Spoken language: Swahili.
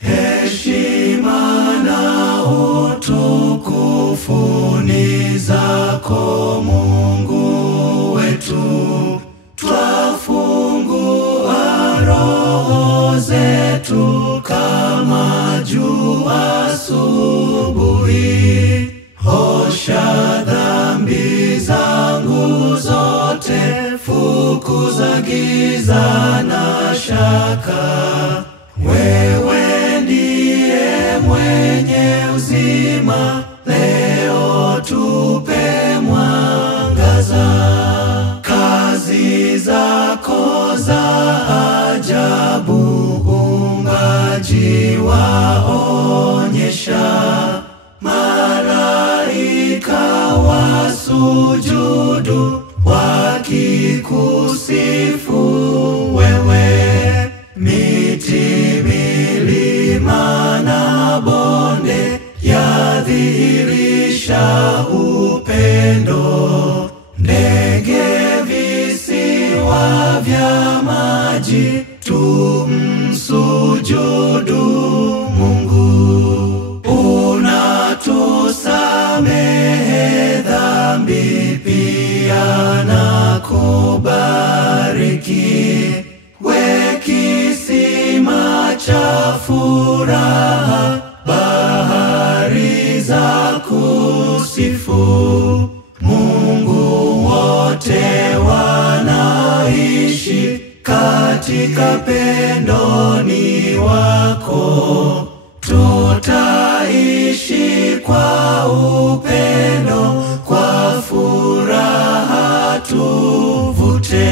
Heshima na utukufu ni zako Mungu wetu. Twafungua roho zetu kama jua asubuhi. Osha dhambi zangu zote, fukuza giza na shaka. Wewe ndiye mwenye uzima, leo tupe mwangaza. Kazi zako za ajabu uumbaji waonyesha. Malaika wasujudu wakikusifu wewe. Miti, milima na bonde yadhihirisha upendo. Ndege, visiwa vya maji tumsujudu Mungu. Unatusamehe dhambi pia na kubariki. We kisima cha furaha, bahari za kusifu. Mungu wote wanaishi katika pendoni wako. Tutaishi kwa upendo, kwa furaha tuvute.